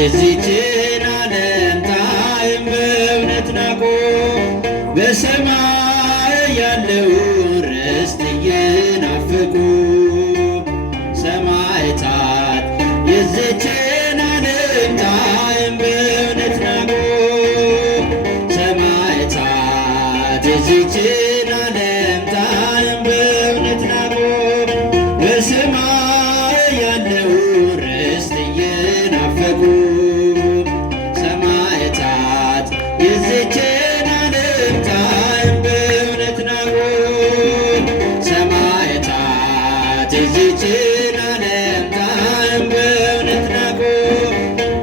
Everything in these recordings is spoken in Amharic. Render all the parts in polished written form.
የዚችን ዓለም ጣዕም በእውነት ናቁ። በሰማይ ያለውን ርስት እየናፈቁ ሰማዕታት የዚችን ዓለም ጣዕም በእውነት ናቁ። ሰማዕታት የዚችን ዓለም ጣዕም በእውነት ናቁ። በሰማይ ያለውን ርስት እየናፈቁ ሰማዕታት የዚችን ዓለም ጣዕም በእውነት ናቁ። ሰማዕታት የዚችን ዓለም ጣዕም በእውነት ናቁ።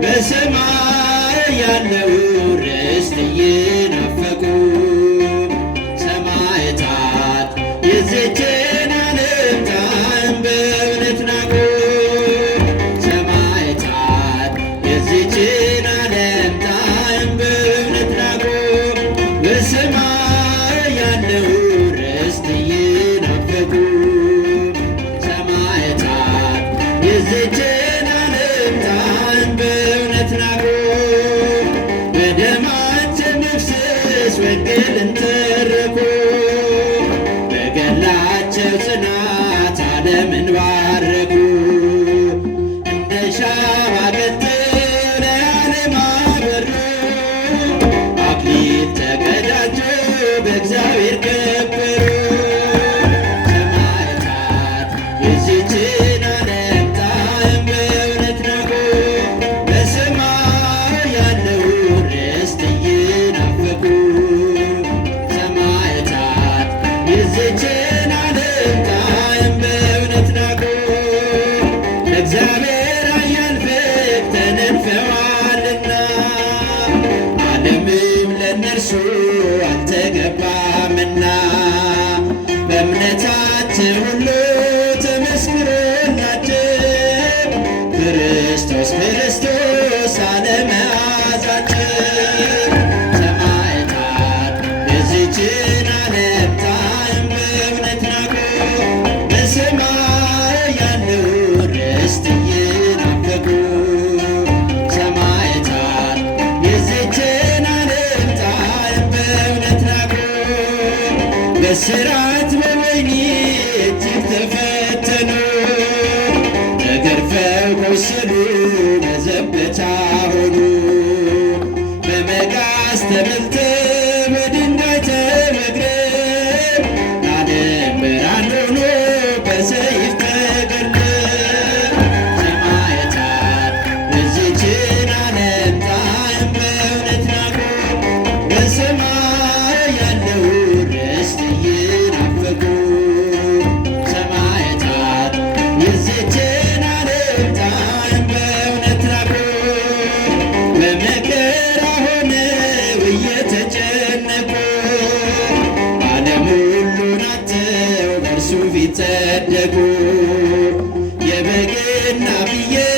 በሰማይ ያለውን ርስት እየናፈቁ ሰማዕታት የዚችን ዓለም ጣዕም በእውነት ናቁ። ሰማዕታት የዚችን ዓለም ጣዕም በእውነት ናቁ። በሰማይ ያለውን ርስት እየናፈቁ ሰማዕታት የዚችን ዓለም ጣዕም በእውነት ናቁ። በደማቸው መፍሰስ ወንጌልን ተረኩ። በገድላቸው ጽናት ዓለምን ባረኩ። እንደ ሻማ ቀጥለው ለዓለም አበሩ። አክሊል ተቀዳጁ በእግዚአብሔር ከበሩ። ሰማዕታት የዚችን ዓለም ጣዕም በእውነት ናቁ። በሰማይ ያለውን ርስት እየናፈቁ ሰማዕታት የዚችን ዓለም ጣዕም በእውነት ናቁ። ለእግዚአብሔር ኃያል ፍቅር ተነድፈዋልና ዓለምም ለእነርሱ አልተገባምና በእምነታቸው ሁሉ ተመስክሮላቸው ክርስቶስ ክርስቶስ አለመያዛቸው። ሰማዕታት የዚችን ዓለም ጣዕም በእውነት ናቁ። በሰማይ ያለውን ርስት እየናፈቁ ሰማዕታት የዚችን ዓለም ጣዕም በእውነት ናቁ። በእስራት በወህኒ እጅግ ተፈተኑ። ተገርፈው ቆሰሉ መዘበቻ ሆኑ። በመጋዝ ተመትተው በድንጋይ ተወግረው ለዓለም ብርሃን ሆኖ በሰይፍ ተገድለው ሰማዕታት የዚችን ዓለም ጣዕም በእውነት ናቁ። በሰማይ ያለውን ርስት እየናፈቁ ሰማዕታት የዚችን ዓለም ጣዕም በእውነት ናቁ። በመከራ ሆነው እየተጨነቁ ዓለም ሁሉን አጥተው በእርሱ ፊት ጸደቁ። የበግና ፍየል